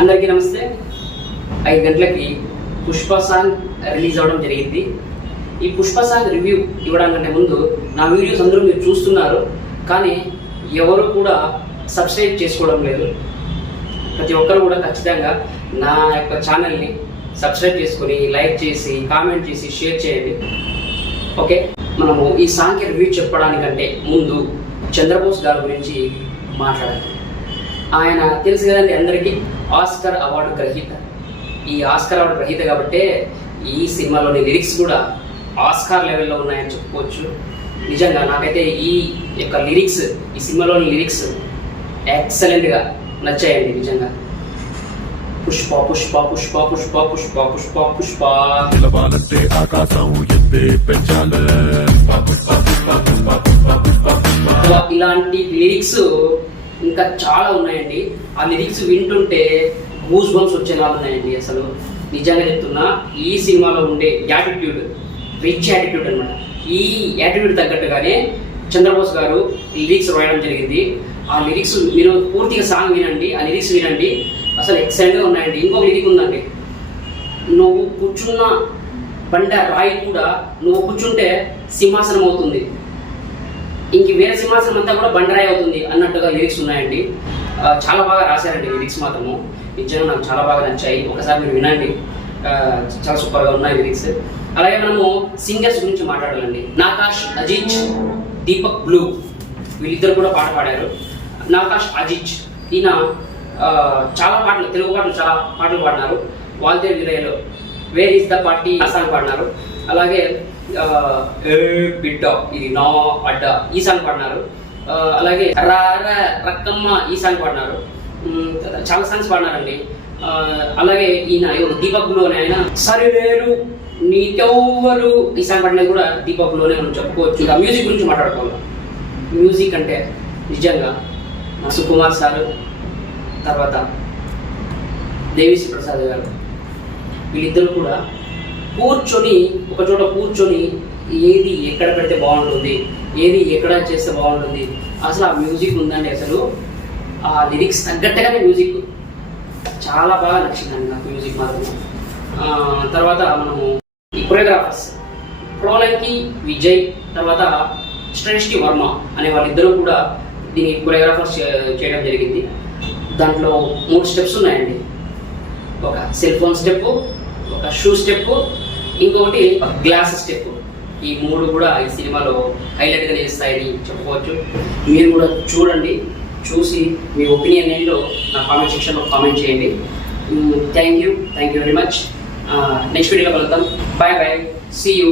అందరికీ నమస్తే. 5 గంటలకి పుష్ప సాంగ్ రిలీజ్ అవ్వడం జరిగింది. ఈ పుష్ప సాంగ్ రివ్యూ ఇవ్వడానికంటే ముందు నా వీడియోస్ అందరూ మీరు చూస్తున్నారు, కానీ ఎవరు కూడా సబ్స్క్రైబ్ చేసుకోవడం లేదు. ప్రతి ఒక్కరు కూడా ఖచ్చితంగా నా యొక్క ఛానల్ని సబ్స్క్రైబ్ చేసుకొని లైక్ చేసి కామెంట్ చేసి షేర్ చేయండి. ఓకే, మనము ఈ సాంగ్కి రివ్యూ చెప్పడానికంటే ముందు చంద్రబోస్ గారి గురించి మాట్లాడాలి. ఆయన తెలుసు కదండి అందరికీ, ఆస్కర్ అవార్డు గ్రహీత. ఈ ఆస్కర్ అవార్డు గ్రహీత కాబట్టే ఈ సినిమాలోని లిరిక్స్ కూడా ఆస్కార్ లెవెల్లో ఉన్నాయని చెప్పుకోవచ్చు. నిజంగా నాకైతే ఈ యొక్క లిరిక్స్, ఈ సినిమాలోని లిరిక్స్ ఎక్సలెంట్గా నచ్చాయండి నిజంగా. పుష్ప పుష్ప పుష్ప పుష్ప పుష్ప పుష్ప పుష్ప ఇలాంటి లిరిక్స్ ఇంకా చాలా ఉన్నాయండి. ఆ లిరిక్స్ వింటుంటే గూస్ బంప్స్ వచ్చేలా ఉన్నాయండి. అసలు నిజంగా చెప్తున్నా, ఈ సినిమాలో ఉండే యాటిట్యూడ్, రిచ్ యాటిట్యూడ్ అనమాట. ఈ యాటిట్యూడ్ తగ్గట్టుగానే చంద్రబోస్ గారు లిరిక్స్ రాయడం జరిగింది. ఆ లిరిక్స్ మీరు పూర్తిగా సాంగ్ వినండి, ఆ లిరిక్స్ వినండి, అసలు ఎక్సలెంట్గా ఉన్నాయండి. ఇంకొక లిరిక్ ఉందండి, నువ్వు కూర్చున్న బండ రాయి కూడా నువ్వు కూర్చుంటే సింహాసనం అవుతుంది, ఇంక వేరే సింహాసనం అంతా కూడా బండరాయి అవుతుంది అన్నట్టుగా లిరిక్స్ ఉన్నాయండి. చాలా బాగా రాశారండి లిరిక్స్ మాత్రము. నిజంగా నాకు చాలా బాగా నచ్చాయి. ఒకసారి మీరు వినండి, చాలా సూపర్గా ఉన్నాయి లిరిక్స్. అలాగే మనము సింగర్స్ గురించి మాట్లాడాలండి. నాకాష్ అజిజ్, దీపక్ బ్లూ వీళ్ళిద్దరు కూడా పాట పాడారు. నాకాష్ అజిజ్ ఈయన చాలా పాటలు, తెలుగు పాటలు చాలా పాటలు పాడినారు. వాల్దే విలయలో వేర్ ఈస్ ద పార్టీ ఆ సాంగ్ పాడినారు. అలాగే బిడ్డ ఇది నా అడ్డ ఈ సాంగ్ పాడినారు. అలాగే రక్కమ్మ ఈ సాంగ్ పాడినారు. చాలా సాంగ్స్ పాడినారండి. అలాగే ఈయన దీపక్ బ్లూ అని ఆయన సరిలేరు నీకెవ్వరు ఈ సాంగ్ పాడినది కూడా దీపక్ బ్లూనే మనం చెప్పుకోవచ్చు. ఇక మ్యూజిక్ గురించి మాట్లాడుకోవాలి. మ్యూజిక్ అంటే నిజంగా సుకుమార్ సార్, తర్వాత దేవిశ్రీ ప్రసాద్ గారు వీళ్ళిద్దరు కూడా కూర్చొని ఒక చోట కూర్చొని ఏది ఎక్కడ పెడితే బాగుంటుంది, ఏది ఎక్కడ చేస్తే బాగుంటుంది, అసలు ఆ మ్యూజిక్ ఉందండి. అసలు ఆ లిరిక్స్ తగ్గట్టుగానే మ్యూజిక్ చాలా బాగా నచ్చిందండి నాకు మ్యూజిక్ మాత్రం. తర్వాత మనము ఈ కొరియోగ్రాఫర్స్ ప్రోలంకి విజయ్, తర్వాత శ్రేష్ఠి వర్మ అనే వాళ్ళిద్దరూ కూడా దీని కొరియోగ్రాఫర్స్ చేయడం జరిగింది. దాంట్లో 3 స్టెప్స్ ఉన్నాయండి. ఒక సెల్ ఫోన్ స్టెప్, ఒక షూ స్టెప్, ఇంకొకటి గ్లాస్ స్టెప్. ఈ 3 కూడా ఈ సినిమాలో హైలైట్గా నిలుస్తాయని చెప్పుకోవచ్చు. మీరు కూడా చూడండి, చూసి మీ ఒపీనియన్ ఏంటో నా కామెంట్ సెక్షన్లో కామెంట్ చేయండి. Thank you very much. Next వీడియోలో కలుద్దాం. Bye bye, see you.